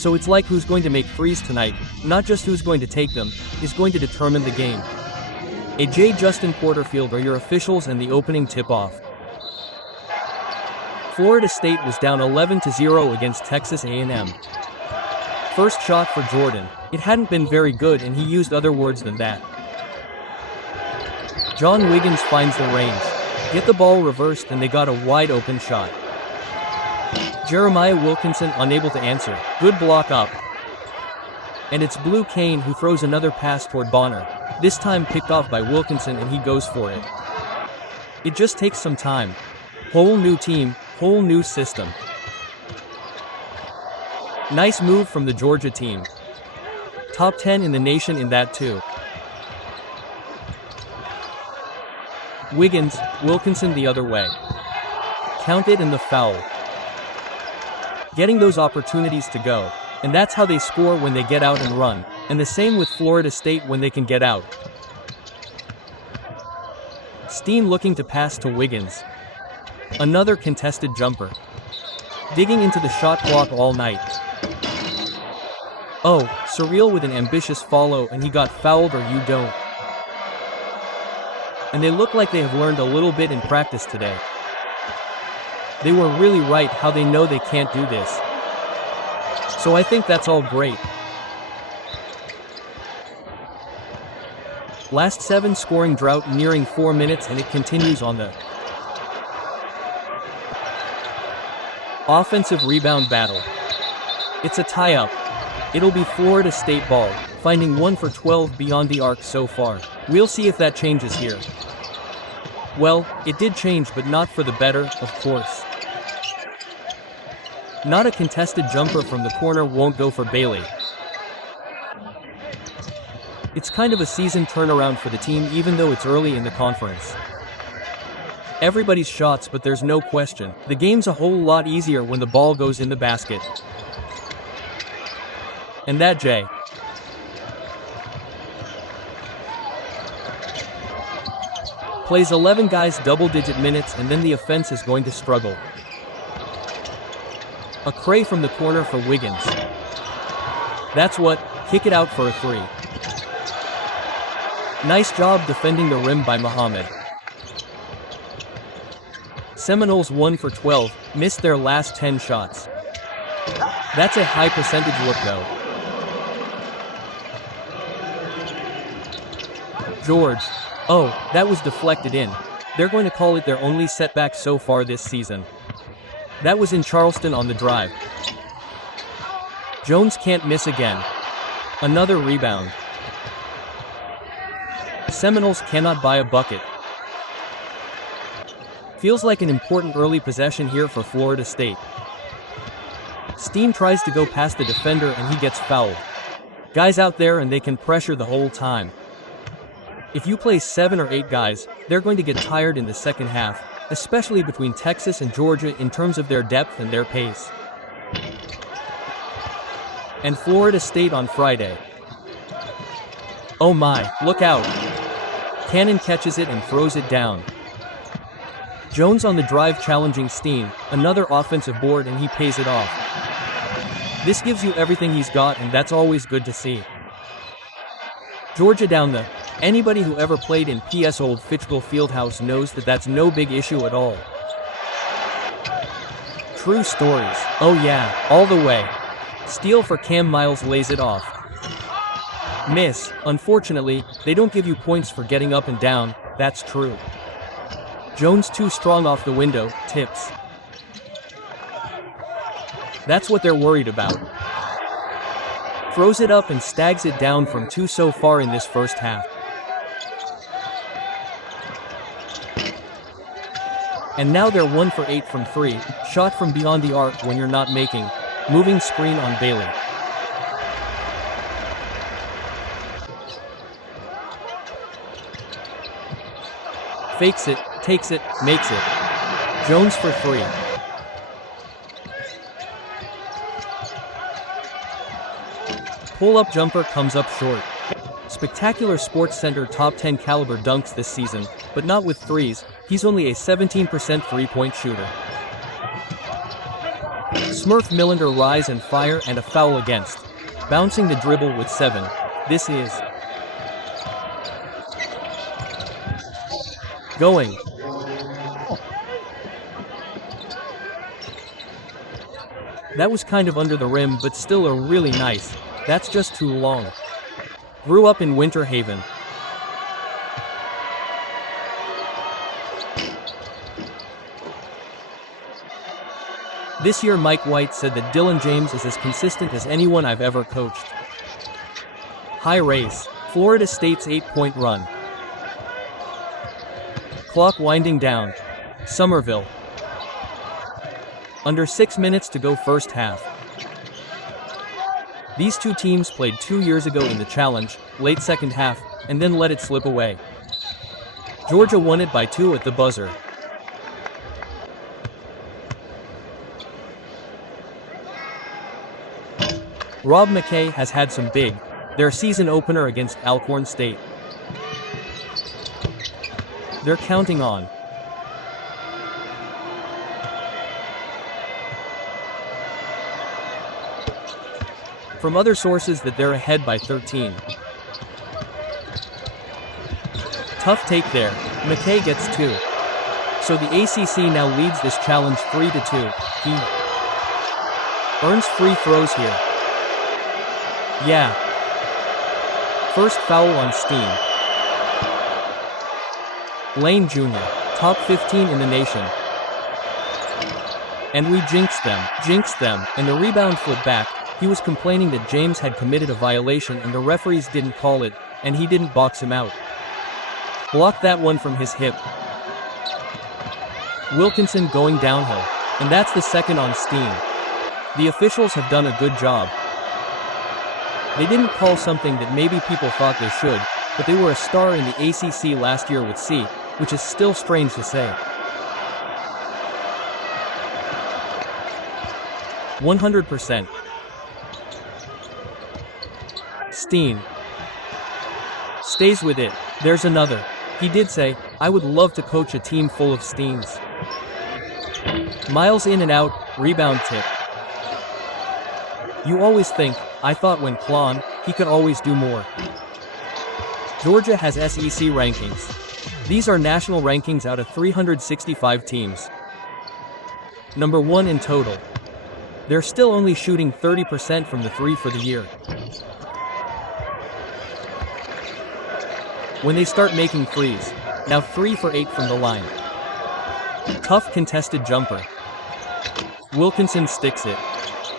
So it's like who's going to make threes tonight, not just who's going to take them, is going to determine the game. A.J. Justin Porterfield are your officials and the opening tip-off. Florida State was down 11-0 against Texas A&M. First shot for Jordan. It hadn't been very good and he used other words than that. John Wiggins finds the range. Get the ball reversed and they got a wide open shot. Jeremiah Wilkinson unable to answer. Good block up. And it's Blue Kane who throws another pass toward Bonner. This time picked off by Wilkinson and he goes for it. It just takes some time. Whole new team, whole new system. Nice move from the Georgia team. Top 10 in the nation in that too. Wiggins, Wilkinson the other way. Count it and the foul. Getting those opportunities to go. And that's how they score when they get out and run. And the same with Florida State when they can get out. Steen looking to pass to Wiggins. Another contested jumper. Digging into the shot clock all night. Oh, Surreal with an ambitious follow and he got fouled or you don't. And they look like they have learned a little bit in practice today. They were really right how they know they can't do this. So I think that's all great. Last 7 scoring drought nearing 4 minutes and it continues on the offensive rebound battle. It's a tie-up. It'll be Florida State ball, finding 1 for 12 beyond the arc so far. We'll see if that changes here. Well, it did change but not for the better, of course. Not a contested jumper from the corner won't go for Bailey. It's kind of a season turnaround for the team even though it's early in the conference. Everybody's shots but there's no question, the game's a whole lot easier when the ball goes in the basket. And that J. Plays 11 guys double-digit minutes and then the offense is going to struggle. A Cray from the corner for Wiggins. That's what, kick it out for a 3. Nice job defending the rim by Muhammad. Seminoles 1 for 12, missed their last 10 shots. That's a high percentage look though. George. Oh, that was deflected in. They're going to call it their only setback so far this season. That was in Charleston on the drive. Jones can't miss again. Another rebound. Seminoles cannot buy a bucket. Feels like an important early possession here for Florida State. Steen tries to go past the defender and he gets fouled. Guys out there and they can pressure the whole time. If you play 7 or 8 guys, they're going to get tired in the second half, especially between Texas and Georgia in terms of their depth and their pace. And Florida State on Friday. Oh my, look out. Cannon catches it and throws it down. Jones on the drive challenging Steen, another offensive board and he pays it off. This gives you everything he's got and that's always good to see. Georgia down the... Anybody who ever played in PS Old Fitchville Fieldhouse knows that that's no big issue at all. True stories. Oh yeah, all the way. Steal for Cam Miles lays it off. Miss. Unfortunately, they don't give you points for getting up and down, that's true. Jones too strong off the window, tips. That's what they're worried about. Throws it up and stags it down from 2 so far in this first half. And now they're 1 for 8 from 3, shot from beyond the arc when you're not making. Moving screen on Bailey. Fakes it, takes it, makes it. Jones for 3. Pull-up jumper comes up short. Spectacular Sports Center top 10 caliber dunks this season, but not with threes. He's only a 17% three-point shooter. Smurf Millender rise and fire and a foul against. Bouncing the dribble with 7. This is going. That was kind of under the rim, but still a really nice. That's just too long. Grew up in Winter Haven. This year Mike White said that Dylan James is as consistent as anyone I've ever coached. High race. Florida State's 8-point run. Clock winding down. Somerville. Under 6 minutes to go first half. These two teams played 2 years ago in the Challenge, late second half, and then let it slip away. Georgia won it by 2 at the buzzer. Rob McKay has had some big, their season opener against Alcorn State. They're counting on from other sources that they're ahead by 13. Tough take there. McKay gets 2. So the ACC now leads this challenge 3-2. He earns free throws here. Yeah. First foul on Steen. Lane Jr., top 15 in the nation. And we jinxed them, and the rebound flipped back. He was complaining that James had committed a violation and the referees didn't call it, and he didn't box him out. Blocked that one from his hip. Wilkinson going downhill, and that's the second on Steen. The officials have done a good job. They didn't call something that maybe people thought they should, but they were a star in the ACC last year with C, which is still strange to say. 100%. Steen stays with it. There's another. He did say, "I would love to coach a team full of Steens." Miles in and out, rebound tip. You always think, I thought when Klon, he could always do more. Georgia has SEC rankings. These are national rankings out of 365 teams. Number 1 in total. They're still only shooting 30% from the 3 for the year. When they start making threes, now 3 for 8 from the line. Tough contested jumper. Wilkinson sticks it.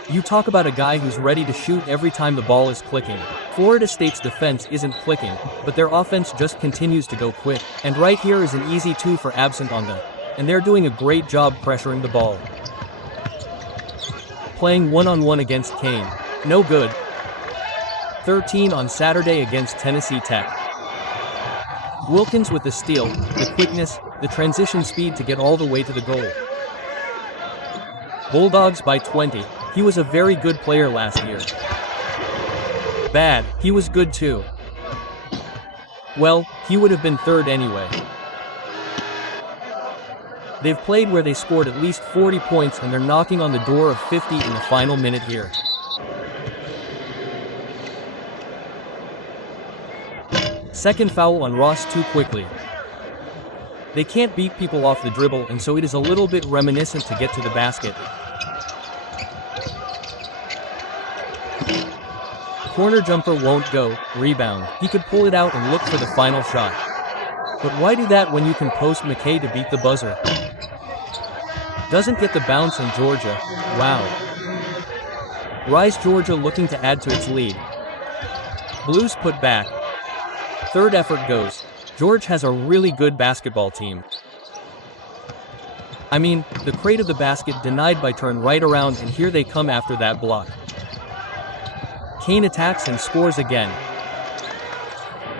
You talk about a guy who's ready to shoot every time the ball is clicking. Florida State's defense isn't clicking, but their offense just continues to go quick. And right here is an easy 2 for Absent on them. And they're doing a great job pressuring the ball. Playing one-on-one against Kane. No good. 13 on Saturday against Tennessee Tech. Wilkins with the steal, the quickness, the transition speed to get all the way to the goal. Bulldogs by 20. He was a very good player last year. Bad, he was good too. Well, he would have been third anyway. They've played where they scored at least 40 points and they're knocking on the door of 50 in the final minute here. Second foul on Ross too quickly. They can't beat people off the dribble, and so it is a little bit reminiscent to get to the basket. Corner jumper won't go, rebound. He could pull it out and look for the final shot. But why do that when you can post McKay to beat the buzzer? Doesn't get the bounce in Georgia. Wow. Rise Georgia looking to add to its lead. Blues put back. Third effort goes. George has a really good basketball team. I mean, the crate of the basket denied by turn right around, and here they come after that block. Kane attacks and scores again.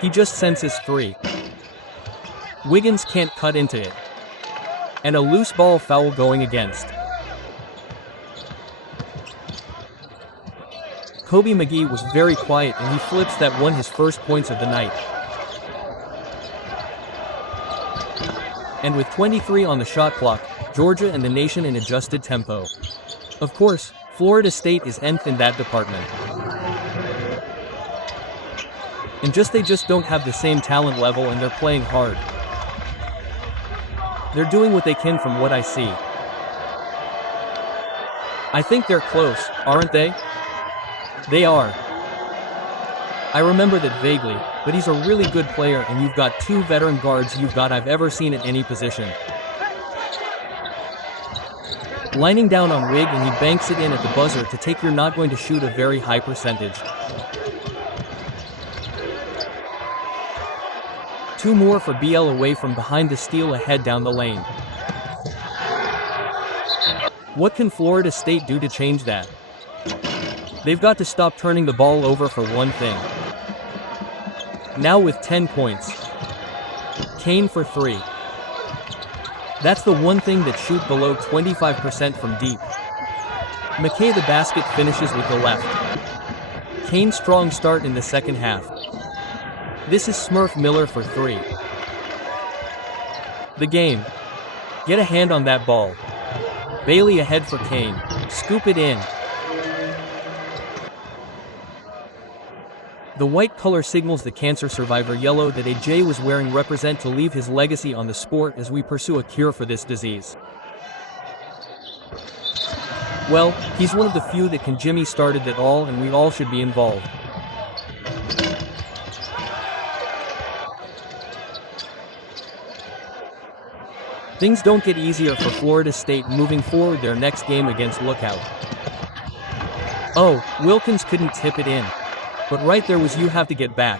He just senses 3. Wiggins can't cut into it. And a loose ball foul going against. Kobe McGee was very quiet and he flips that won his first points of the night. And with 23 on the shot clock, Georgia and the nation in adjusted tempo. Of course, Florida State is nth in that department. And they just don't have the same talent level, and they're playing hard. They're doing what they can from what I see. I think they're close, aren't they? They are. I remember that vaguely, but he's a really good player, and you've got two veteran guards I've ever seen at any position. Lining down on Wig, and he banks it in at the buzzer to take. You're not going to shoot a very high percentage. Two more for BL away from behind the steal ahead down the lane. What can Florida State do to change that? They've got to stop turning the ball over for one thing. Now with 10 points. Kane for 3. That's the one thing that shoot below 25% from deep. McKay the basket finishes with the left. Kane strong start in the second half. This is Smurf Miller for 3. The game. Get a hand on that ball. Bailey ahead for Kane. Scoop it in. The white color signals the cancer survivor. Yellow that AJ was wearing represent to leave his legacy on the sport as we pursue a cure for this disease. Well, he's one of the few that can. Jimmy started it all, and we all should be involved. Things don't get easier for Florida State moving forward their next game against Lookout. Oh, Wilkins couldn't tip it in. But right there was you have to get back.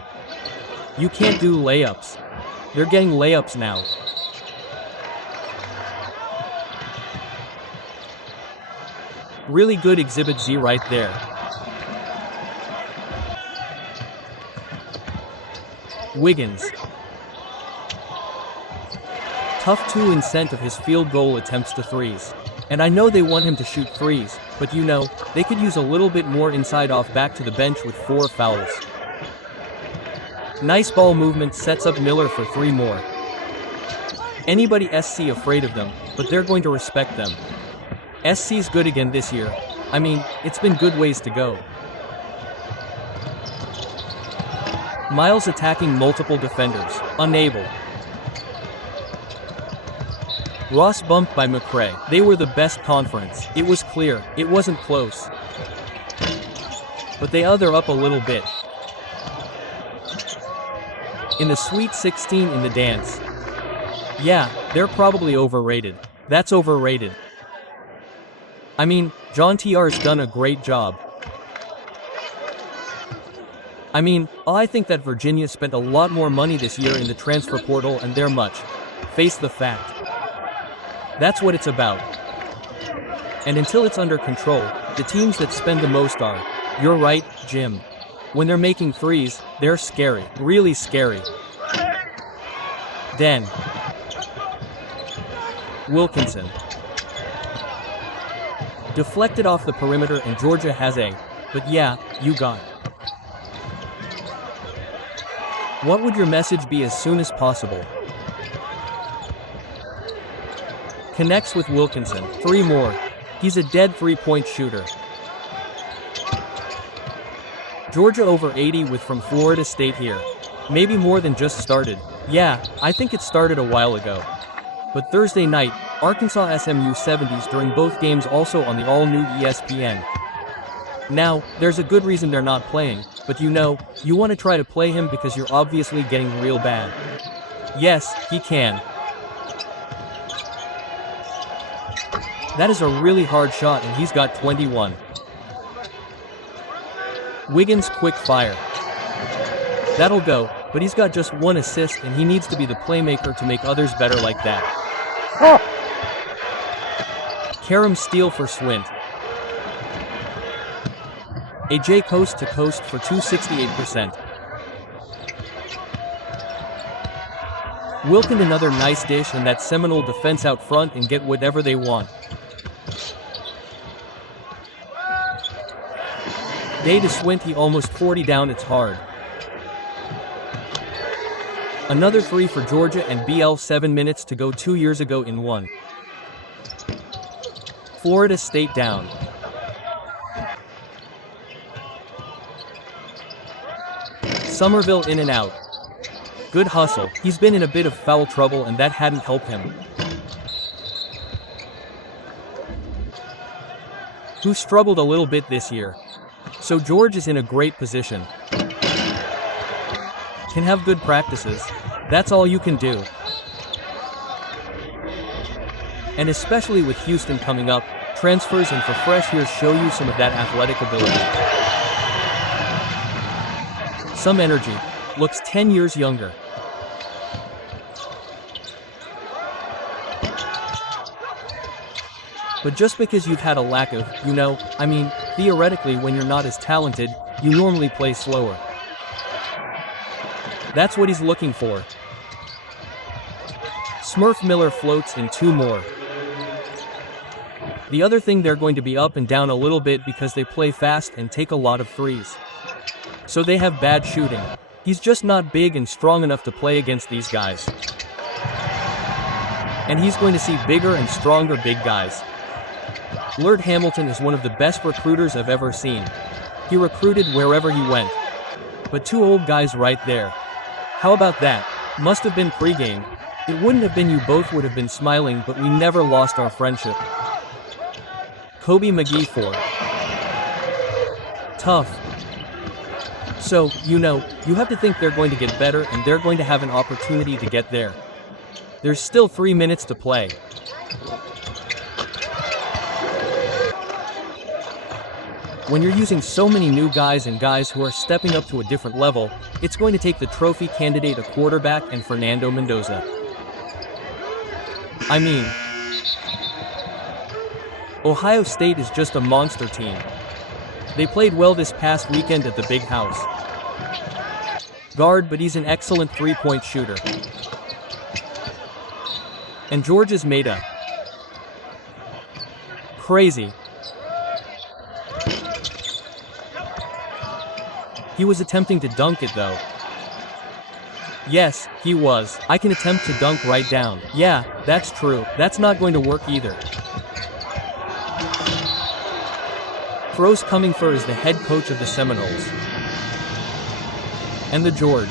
You can't do layups. They're getting layups now. Really good Exhibit Z right there. Wiggins. Tough 2 in cent of his field goal attempts to threes. And I know they want him to shoot threes, but you know, they could use a little bit more inside off. Back to the bench with 4 fouls. Nice ball movement sets up Miller for 3 more. Anybody SC afraid of them, but they're going to respect them. SC's good again this year. I mean, it's been good ways to go. Miles attacking multiple defenders, unable. Ross bumped by McCray. They were the best conference. It was clear. It wasn't close. But they other up a little bit. In the Sweet 16 in the dance. Yeah, they're probably overrated. That's overrated. I mean, John TR's done a great job. I mean, I think that Virginia spent a lot more money this year in the transfer portal, and they're much. Face the fact. That's what it's about. And until it's under control, the teams that spend the most are. You're right, Jim. When they're making threes, they're scary. Really scary. Den. Wilkinson. Deflected off the perimeter, and Georgia has a. But yeah, you got. What would your message be as soon as possible? Connects with Wilkinson. 3 more. He's a dead 3-point shooter. Georgia over 80 with from Florida State here. Maybe more than just started. Yeah, I think it started a while ago. But Thursday night, Arkansas SMU 70s during both games, also on the all-new ESPN. Now, there's a good reason they're not playing, but you know, you want to try to play him because you're obviously getting real bad. Yes, he can. That is a really hard shot, and he's got 21. Wiggins quick fire. That'll go, but he's got just 1 assist, and he needs to be the playmaker to make others better like that. Karam steal for Swint. AJ coast to coast for 268%. Wilkin another nice dish, and that Seminole defense out front and get whatever they want. Day to Swint, he almost 40 down, it's hard. Another 3 for Georgia and BL, 7 minutes to go. 2 years ago in 1. Florida State down. Somerville in and out. Good hustle. He's been in a bit of foul trouble and that hadn't helped him. Who struggled a little bit this year. So George is in a great position. Can have good practices. That's all you can do. And especially with Houston coming up, transfers and for fresh years show you some of that athletic ability. Some energy. Looks 10 years younger. But just because you've had a lack of, theoretically when you're not as talented, you normally play slower. That's what he's looking for. Smurf Miller floats in 2 more. The other thing, they're going to be up and down a little bit because they play fast and take a lot of threes. So they have bad shooting. He's just not big and strong enough to play against these guys. And he's going to see bigger and stronger big guys. Lord Hamilton is one of the best recruiters I've ever seen. He recruited wherever he went. But 2 old guys right there. How about that? Must have been pregame. It wouldn't have been, you both would have been smiling, but we never lost our friendship. Kobe McGee 4. Tough. So, you have to think they're going to get better and they're going to have an opportunity to get there. There's still 3 minutes to play. When you're using so many new guys and guys who are stepping up to a different level, it's going to take the trophy candidate, a quarterback, and Fernando Mendoza. Ohio State is just a monster team. They played well this past weekend at the Big House. Guard, but he's an excellent 3-point shooter. And George is made up. Crazy. He was attempting to dunk it though. Yes, he was. I can attempt to dunk right down. Yeah, that's true. That's not going to work either. Froese coming for is the head coach of the Seminoles. And the George.